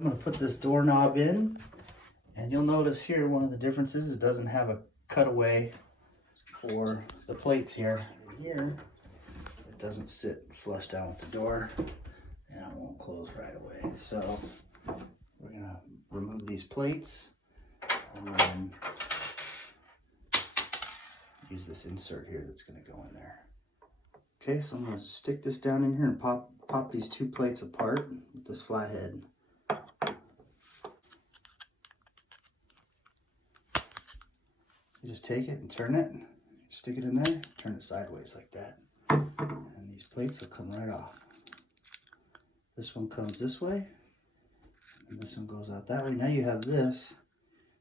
I'm going to put this doorknob in, and you'll notice here one of the differences, it doesn't have a cutaway for the plates here. Here, it doesn't sit flush down with the door, and it won't close right away. So we're going to remove these plates, and then use this insert here that's going to go in there. Okay, so I'm going to stick this down in here and pop these two plates apart with this flathead. You just take it and turn it, stick it in there, turn it sideways like that, and these plates will come right off. This one comes this way, and this one goes out that way. Now you have this.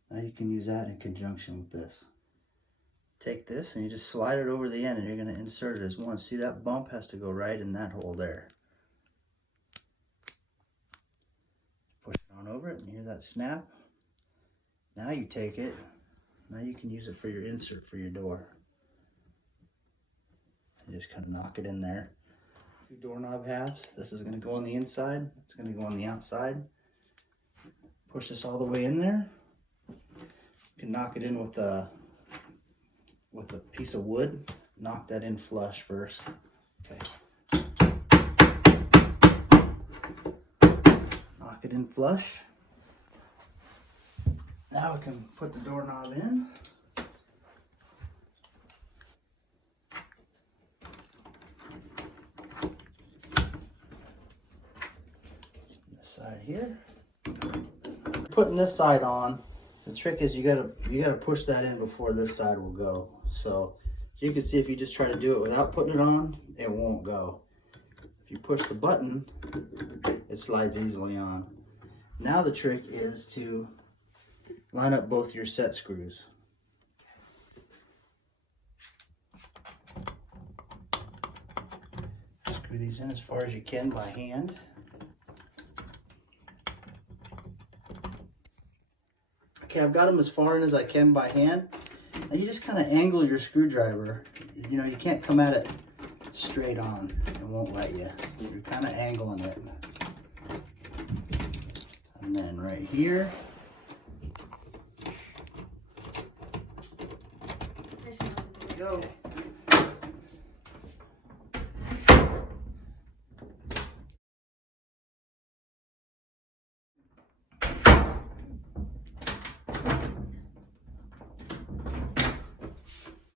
Now you can use that in conjunction with this. Take this and you just slide it over the end, and you're going to insert it as one. See, that bump has to go right in that hole there. Push it on over it and you hear that snap. Now you take it. Now you can use it for your insert for your door. You just kind of knock it in there. Two doorknob halves. This is going to go on the inside. It's going to go on the outside. Push this all the way in there. You can knock it in with a piece of wood. Knock that in flush first. Okay. Knock it in flush. Now we can put the doorknob in. This side here. Putting this side on, the trick is you gotta push that in before this side will go. So you can see if you just try to do it without putting it on, it won't go. If you push the button, it slides easily on. Now the trick is to line up both your set screws. Screw these in as far as you can by hand. Okay, I've got them as far in as I can by hand. Now you just kind of angle your screwdriver. You know, you can't come at it straight on. It won't let you. You're kind of angling it. And then right here. Go.